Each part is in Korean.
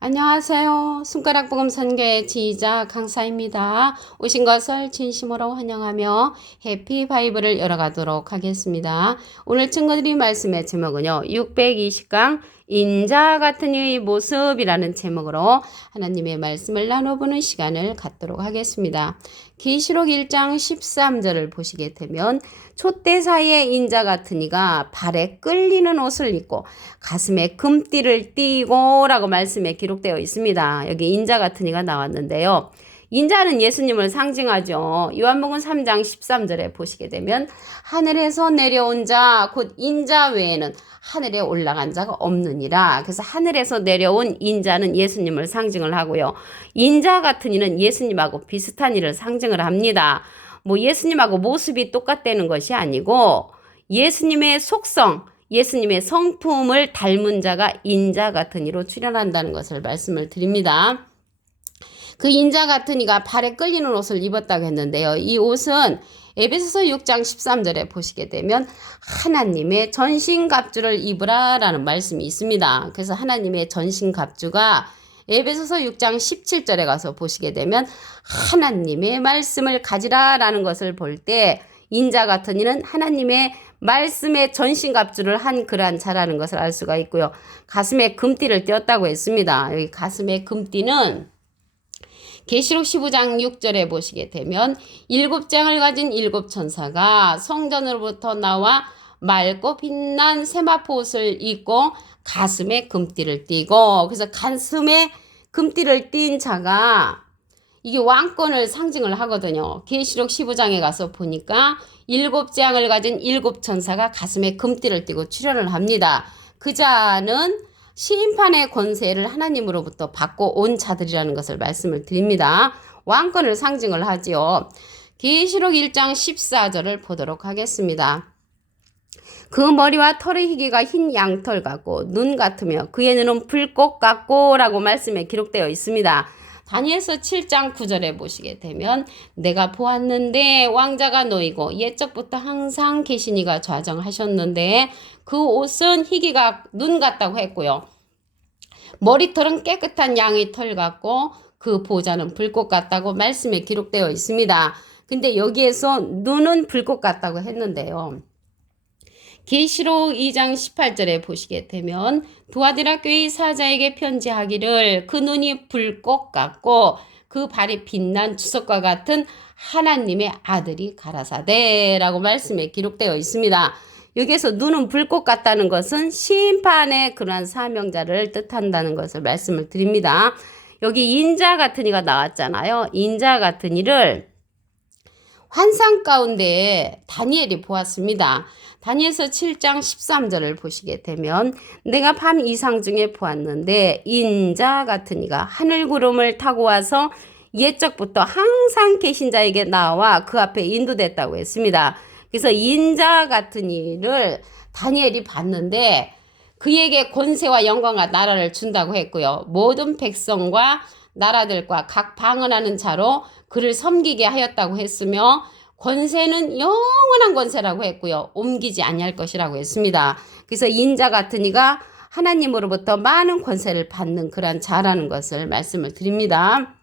안녕하세요. 손가락복음 선교의 지휘자 강사입니다. 오신 것을 진심으로 환영하며 해피 바이블을 열어가도록 하겠습니다. 오늘 친구들이 말씀의 제목은요. 620강 인자 같은 이의 모습이라는 제목으로 하나님의 말씀을 나눠보는 시간을 갖도록 하겠습니다. 계시록 1장 13절을 보시게 되면 촛대 사이의 인자 같은 이가 발에 끌리는 옷을 입고 가슴에 금띠를 띠고 라고 말씀에 기록되어 있습니다. 여기 인자 같은 이가 나왔는데요. 인자는 예수님을 상징하죠. 요한복음 3장 13절에 보시게 되면 하늘에서 내려온 자 곧 인자 외에는 하늘에 올라간 자가 없느니라. 그래서 하늘에서 내려온 인자는 예수님을 상징을 하고요. 인자 같은 이는 예수님하고 비슷한 이를 상징을 합니다. 뭐 예수님하고 모습이 똑같다는 것이 아니고 예수님의 속성, 예수님의 성품을 닮은 자가 인자 같은 이로 출현한다는 것을 말씀을 드립니다. 그 인자 같은 이가 발에 끌리는 옷을 입었다고 했는데요. 이 옷은 에베소서 6장 13절에 보시게 되면 하나님의 전신갑주를 입으라 라는 말씀이 있습니다. 그래서 하나님의 전신갑주가 에베소서 6장 17절에 가서 보시게 되면 하나님의 말씀을 가지라 라는 것을 볼 때 인자 같은 이는 하나님의 말씀의 전신갑주를 한 그러한 자라는 것을 알 수가 있고요. 가슴에 금띠를 띄었다고 했습니다. 여기 가슴에 금띠는 계시록 15장 6절에 보시게 되면 7장을 가진 7천사가 성전으로부터 나와 맑고 빛난 세마포 옷을 입고 가슴에 금띠를 띠고, 그래서 가슴에 금띠를 띈 자가 이게 왕권을 상징을 하거든요. 계시록 15장에 가서 보니까 7장을 가진 7천사가 가슴에 금띠를 띠고 출현을 합니다. 그 자는 심판의 권세를 하나님으로부터 받고 온 자들이라는 것을 말씀을 드립니다. 왕권을 상징을 하지요. 계시록 1장 14절을 보도록 하겠습니다. 그 머리와 털의 희기가 흰 양털 같고 눈 같으며 그의 눈은 불꽃 같고 라고 말씀에 기록되어 있습니다. 다니엘서 7장 9절에 보시게 되면 내가 보았는데 왕자가 놓이고 옛적부터 항상 계신 이가 좌정하셨는데 그 옷은 희기가 눈 같다고 했고요. 머리털은 깨끗한 양의 털 같고 그 보좌는 불꽃 같다고 말씀에 기록되어 있습니다. 근데 여기에서 눈은 불꽃 같다고 했는데요. 계시록 2장 18절에 보시게 되면 두아디라 교회 사자에게 편지하기를 그 눈이 불꽃 같고 그 발이 빛난 주석과 같은 하나님의 아들이 가라사대라고 말씀에 기록되어 있습니다. 여기에서 눈은 불꽃 같다는 것은 심판의 그러한 사명자를 뜻한다는 것을 말씀을 드립니다. 여기 인자 같은 이가 나왔잖아요. 인자 같은 이를 환상 가운데 다니엘이 보았습니다. 다니엘서 7장 13절을 보시게 되면 내가 밤 이상 중에 보았는데 인자 같은 이가 하늘 구름을 타고 와서 옛적부터 항상 계신 자에게 나와 그 앞에 인도됐다고 했습니다. 그래서 인자 같은 이를 다니엘이 봤는데 그에게 권세와 영광과 나라를 준다고 했고요. 모든 백성과 나라들과 각 방언하는 자로 그를 섬기게 하였다고 했으며 권세는 영원한 권세라고 했고요. 옮기지 아니할 것이라고 했습니다. 그래서 인자 같은 이가 하나님으로부터 많은 권세를 받는 그러한 자라는 것을 말씀을 드립니다.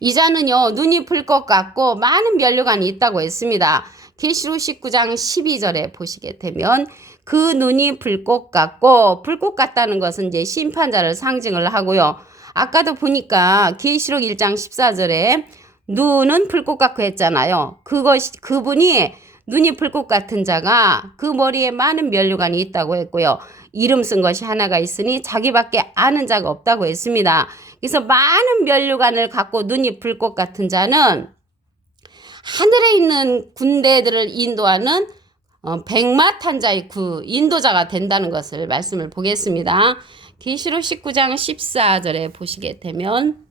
이 자는요 눈이 불꽃 같고 많은 면류관이 있다고 했습니다. 계시록 19장 12절에 보시게 되면 그 눈이 불꽃 같고, 불꽃 같다는 것은 이제 심판자를 상징을 하고요. 아까도 보니까 계시록 1장 14절에 눈은 불꽃 같고 했잖아요. 그분이 눈이 불꽃 같은 자가 그 머리에 많은 면류관이 있다고 했고요. 이름 쓴 것이 하나가 있으니 자기밖에 아는 자가 없다고 했습니다. 그래서 많은 면류관을 갖고 눈이 불꽃 같은 자는 하늘에 있는 군대들을 인도하는 백마탄 자의 그 인도자가 된다는 것을 말씀을 보겠습니다. 계시록 19장 14절에 보시게 되면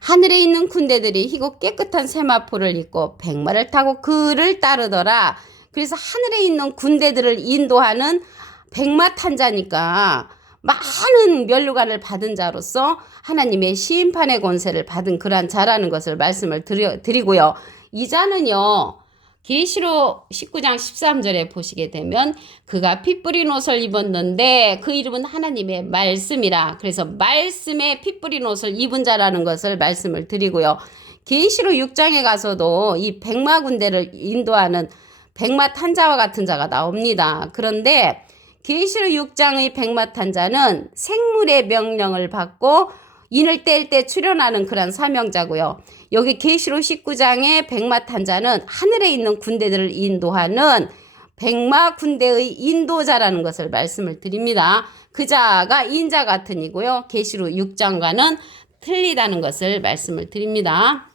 하늘에 있는 군대들이 희고 깨끗한 세마포를 입고 백마를 타고 그를 따르더라. 그래서 하늘에 있는 군대들을 인도하는 백마탄 자니까 많은 면류관을 받은 자로서 하나님의 심판의 권세를 받은 그러한 자라는 것을 말씀을 드리고요. 이 자는요 계시록 19장 13절에 보시게 되면 그가 피 뿌린 옷을 입었는데 그 이름은 하나님의 말씀이라. 그래서 말씀에 피 뿌린 옷을 입은 자라는 것을 말씀을 드리고요. 계시록 6장에 가서도 이 백마 군대를 인도하는 백마 탄자와 같은 자가 나옵니다. 그런데 계시록 6장의 백마 탄자는 생물의 명령을 받고 인을 뗄 때 출현하는 그런 사명자고요. 여기 계시록 19장의 백마 탄자는 하늘에 있는 군대들을 인도하는 백마 군대의 인도자라는 것을 말씀을 드립니다. 그 자가 인자 같은 이고요. 계시록 6장과는 틀리다는 것을 말씀을 드립니다.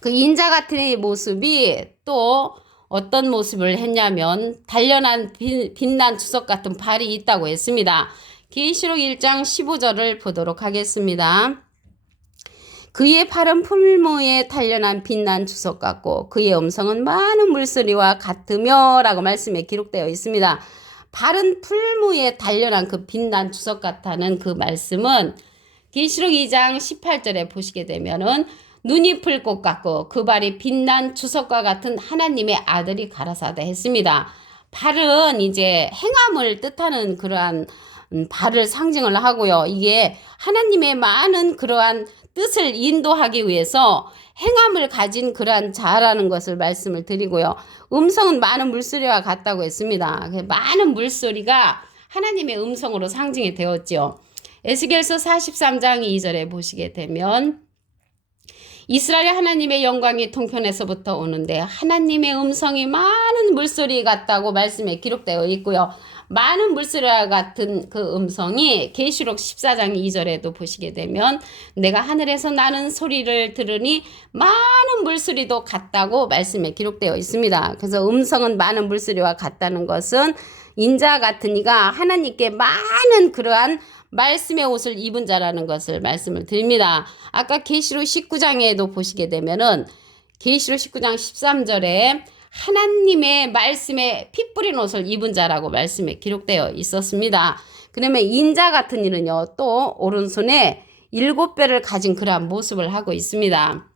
그 인자 같은 이 모습이 또 어떤 모습을 했냐면 단련한 빛난 주석 같은 발이 있다고 했습니다. 계시록 1장 15절을 보도록 하겠습니다. 그의 팔은 풀무에 단련한 빛난 주석 같고 그의 음성은 많은 물소리와 같으며 라고 말씀에 기록되어 있습니다. 발은 풀무에 단련한 그 빛난 주석 같다는 그 말씀은 계시록 2장 18절에 보시게 되면은 눈이 풀꽃 같고 그 발이 빛난 주석과 같은 하나님의 아들이 가라사대 했습니다. 발은 이제 행함을 뜻하는 그러한 발을 상징을 하고요. 이게 하나님의 많은 그러한 뜻을 인도하기 위해서 행함을 가진 그러한 자라는 것을 말씀을 드리고요. 음성은 많은 물소리와 같다고 했습니다. 많은 물소리가 하나님의 음성으로 상징이 되었죠. 에스겔서 43장 2절에 보시게 되면 이스라엘 하나님의 영광이 통편에서부터 오는데 하나님의 음성이 많은 물소리 같다고 말씀에 기록되어 있고요. 많은 물소리와 같은 그 음성이 계시록 14장 2절에도 보시게 되면 내가 하늘에서 나는 소리를 들으니 많은 물소리도 같다고 말씀에 기록되어 있습니다. 그래서 음성은 많은 물소리와 같다는 것은 인자 같은 이가 하나님께 많은 그러한 말씀의 옷을 입은 자라는 것을 말씀을 드립니다. 아까 계시록 19장에도 보시게 되면은 계시록 19장 13절에 하나님의 말씀에 피 뿌린 옷을 입은 자라고 말씀에 기록되어 있었습니다. 그러면 인자 같은 이는요, 또 오른손에 7뼈를 가진 그러한 모습을 하고 있습니다.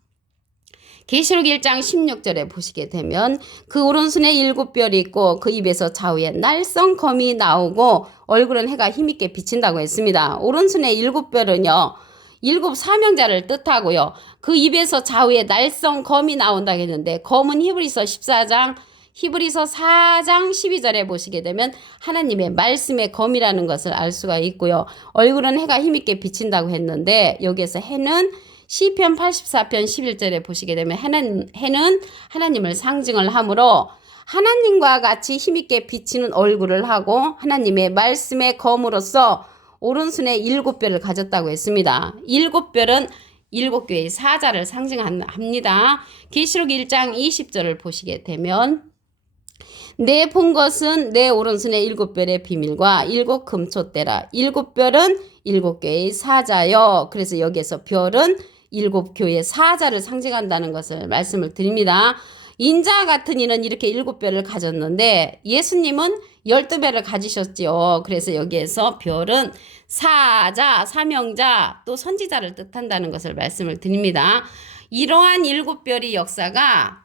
계시록 1장 16절에 보시게 되면 그 오른손에 7뼈이 있고 그 입에서 좌우에 날성 검이 나오고 얼굴은 해가 힘있게 비친다고 했습니다. 오른손에 7뼈는요. 7 사명자를 뜻하고요. 그 입에서 좌우에 날성 검이 나온다고 했는데 검은 히브리서 4장 12절에 보시게 되면 하나님의 말씀의 검이라는 것을 알 수가 있고요. 얼굴은 해가 힘있게 비친다고 했는데 여기에서 해는 시편 84편 11절에 보시게 되면 해는 하나님을 상징을 하므로 하나님과 같이 힘있게 비치는 얼굴을 하고 하나님의 말씀의 검으로서 오른손에 7뼈를 가졌다고 했습니다. 7뼈는 7교의 사자를 상징합니다. 계시록 1장 20절을 보시게 되면 내 본 것은 내 오른손에 7뼈의 비밀과 7 금초대라. 7뼈는 7교의 사자요. 그래서 여기에서 별은 7교의 사자를 상징한다는 것을 말씀을 드립니다. 인자 같은 이는 이렇게 7뼈를 가졌는데 예수님은 12뼈를 가지셨지요. 그래서 여기에서 별은 사자, 사명자, 또 선지자를 뜻한다는 것을 말씀을 드립니다. 이러한 7뼈의 역사가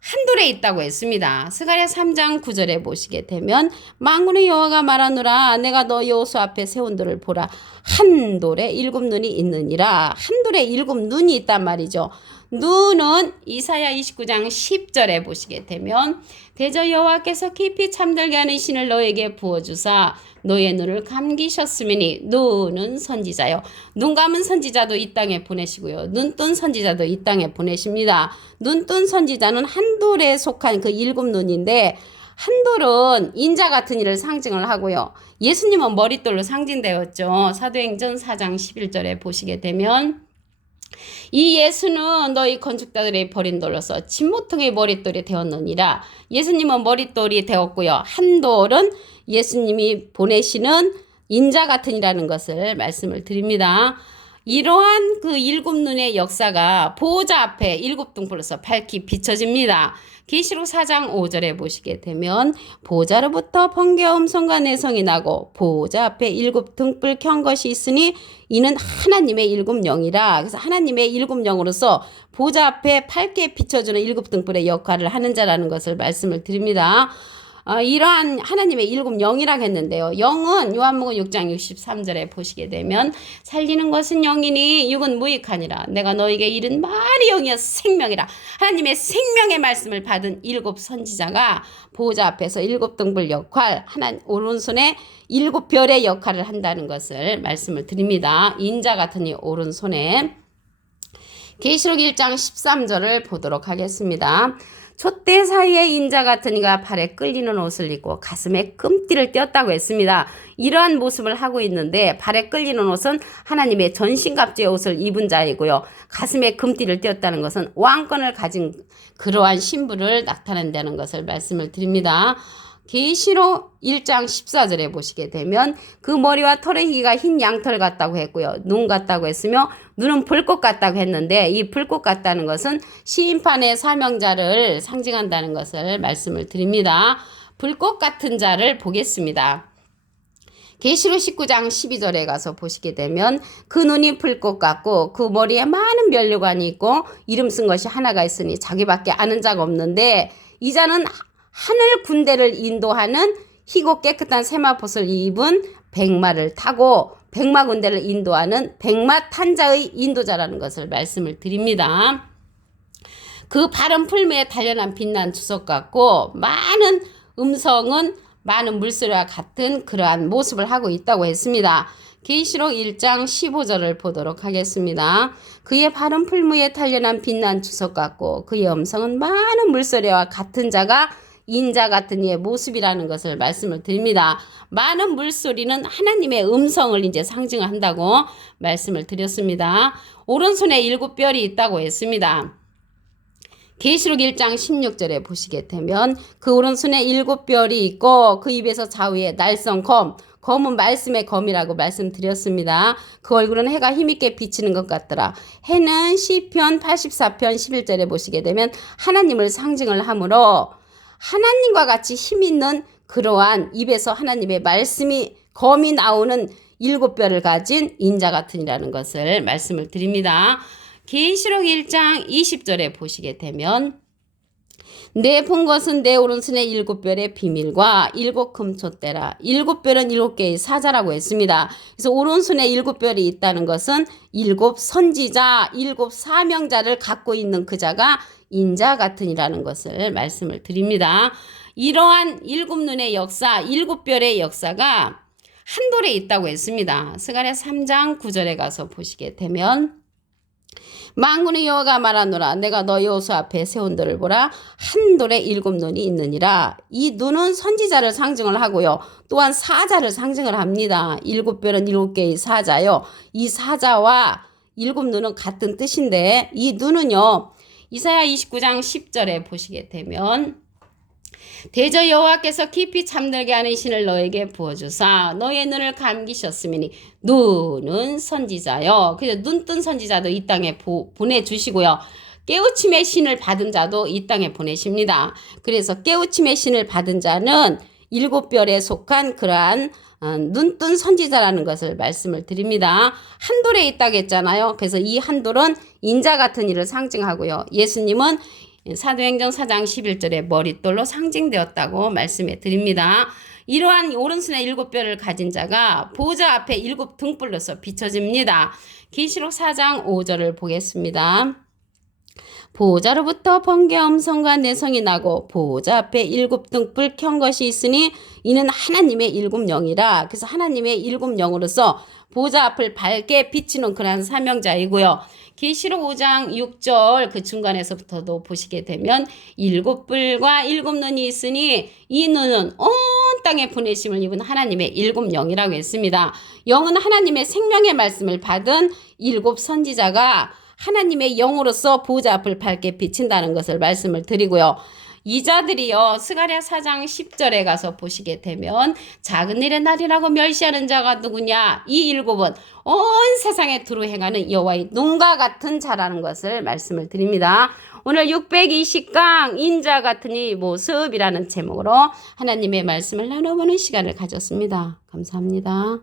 한돌에 있다고 했습니다. 스가랴 3장 9절에 보시게 되면 만군의 여호와가 말하노라 내가 너 여호수 앞에 세운 돌을 보라 한 돌에 7눈이 있느니라. 한 돌에 7눈이 있단 말이죠. 눈은 이사야 29장 10절에 보시게 되면 대저 여호와께서 깊이 잠들게 하는 신을 너에게 부어주사 너의 눈을 감기셨으니 눈은 선지자요. 눈 감은 선지자도 이 땅에 보내시고요. 눈 뜬 선지자도 이 땅에 보내십니다. 눈 뜬 선지자는 한돌에 속한 그 7눈인데 한돌은 인자 같은 이를 상징을 하고요. 예수님은 머릿돌로 상징되었죠. 사도행전 4장 11절에 보시게 되면 이 예수는 너희 건축자들의 버린 돌로서 진모퉁의 머릿돌이 되었느니라. 예수님은 머릿돌이 되었고요. 한 돌은 예수님이 보내시는 인자 같으니라는 것을 말씀을 드립니다. 이러한 그 일곱 눈의 역사가 보호자 앞에 일곱 등불로서 밝히 비춰집니다. 계시록 4장 5절에 보시게 되면 보호자로부터 번개와 음성과 내성이 나고 보호자 앞에 일곱 등불 켠 것이 있으니 이는 하나님의 일곱 영이라. 그래서 하나님의 일곱 영으로서 보호자 앞에 밝게 비춰주는 일곱 등불의 역할을 하는 자라는 것을 말씀을 드립니다. 이러한 하나님의 일곱 영이라고 했는데요. 영은 요한복음 6장 63절에 보시게 되면 살리는 것은 영이니 육은 무익하니라. 내가 너에게 이른 말이 영이여 생명이라. 하나님의 생명의 말씀을 받은 일곱 선지자가 보호자 앞에서 일곱 등불 역할, 오른손에 일곱 별의 역할을 한다는 것을 말씀을 드립니다. 인자 같은 이 오른손에. 계시록 1장 13절을 보도록 하겠습니다. 촛대 사이에 인자 같은 이가 발에 끌리는 옷을 입고 가슴에 금띠를 띄었다고 했습니다. 이러한 모습을 하고 있는데 발에 끌리는 옷은 하나님의 전신갑주의 옷을 입은 자이고요. 가슴에 금띠를 띄었다는 것은 왕권을 가진 그러한 신부를 나타낸다는 것을 말씀을 드립니다. 계시록 1장 14절에 보시게 되면 그 머리와 털의 희가 흰 양털 같다고 했고요. 눈 같다고 했으며 눈은 불꽃 같다고 했는데 이 불꽃 같다는 것은 시인판의 사명자를 상징한다는 것을 말씀을 드립니다. 불꽃 같은 자를 보겠습니다. 계시록 19장 12절에 가서 보시게 되면 그 눈이 불꽃 같고 그 머리에 많은 면류관이 있고 이름 쓴 것이 하나가 있으니 자기밖에 아는 자가 없는데 이 자는 하늘 군대를 인도하는 희고 깨끗한 세마포를 입은 백마를 타고 백마 군대를 인도하는 백마 탄자의 인도자라는 것을 말씀을 드립니다. 그 바른 풀무에 단련한 빛난 주석 같고 많은 음성은 많은 물소리와 같은 그러한 모습을 하고 있다고 했습니다. 계시록 1장 15절을 보도록 하겠습니다. 그의 바른 풀무에 단련한 빛난 주석 같고 그의 음성은 많은 물소리와 같은 자가 인자 같은 이의 모습이라는 것을 말씀을 드립니다. 많은 물소리는 하나님의 음성을 이제 상징한다고 말씀을 드렸습니다. 오른손에 일곱 별이 있다고 했습니다. 계시록 1장 16절에 보시게 되면 그 오른손에 일곱 별이 있고 그 입에서 좌우에 날성 검은 말씀의 검이라고 말씀드렸습니다. 그 얼굴은 해가 힘있게 비치는 것 같더라. 해는 시편 84편 11절에 보시게 되면 하나님을 상징을 하므로 하나님과 같이 힘있는 그러한 입에서 하나님의 말씀이 검이 나오는 일곱 별을 가진 인자 같으니라는 것을 말씀을 드립니다. 계시록 1장 20절에 보시게 되면 내 본 것은 내 오른손에 일곱 별의 비밀과 일곱 금촛대라. 일곱 별은 일곱 개의 사자라고 했습니다. 그래서 오른손에 일곱 별이 있다는 것은 일곱 선지자, 일곱 사명자를 갖고 있는 그 자가 인자 같으니라는 것을 말씀을 드립니다. 이러한 일곱 눈의 역사, 일곱 별의 역사가 한 돌에 있다고 했습니다. 스가랴 3장 9절에 가서 보시게 되면 만군의 여호와가 말하노라 내가 너 여호수 앞에 세운 돌을 보라 한 돌에 일곱 눈이 있느니라. 이 눈은 선지자를 상징을 하고요. 또한 사자를 상징을 합니다. 일곱 별은 일곱 개의 사자요. 이 사자와 일곱 눈은 같은 뜻인데 이 눈은요. 이사야 29장 10절에 보시게 되면 대저 여호와께서 깊이 잠들게 하는 신을 너에게 부어주사 너의 눈을 감기셨으니 눈은 선지자요. 그래서 눈뜬 선지자도 이 땅에 보내주시고요. 깨우침의 신을 받은 자도 이 땅에 보내십니다. 그래서 깨우침의 신을 받은 자는 일곱 별에 속한 그러한 눈뜬 선지자라는 것을 말씀을 드립니다. 한 돌에 있다고 했잖아요. 그래서 이 한 돌은 인자 같은 이를 상징하고요. 예수님은 사도행전 4장 11절에 머릿돌로 상징되었다고 말씀해 드립니다. 이러한 오른손에 일곱 별을 가진 자가 보호자 앞에 일곱 등불로서 비춰집니다. 계시록 4장 5절을 보겠습니다. 보호자로부터 번개와 음성과 내성이 나고 보호자 앞에 일곱 등불 켠 것이 있으니 이는 하나님의 일곱 영이라. 그래서 하나님의 일곱 영으로서 보호자 앞을 밝게 비치는 그러한 사명자이고요. 계시록 5장 6절 그 중간에서부터도 보시게 되면 일곱 뿔과 일곱 눈이 있으니 이 눈은 온 땅에 보내심을 입은 하나님의 일곱 영이라고 했습니다. 영은 하나님의 생명의 말씀을 받은 일곱 선지자가 하나님의 영으로서 보호자 앞을 밝게 비친다는 것을 말씀을 드리고요. 이 자들이요 스가랴 4장 10절에 가서 보시게 되면 작은 일의 날이라고 멸시하는 자가 누구냐? 이 일곱은 온 세상에 두루 행하는 여호와의 눈과 같은 자라는 것을 말씀을 드립니다. 오늘 620강 인자 같은 이 모습이라는 제목으로 하나님의 말씀을 나눠보는 시간을 가졌습니다. 감사합니다.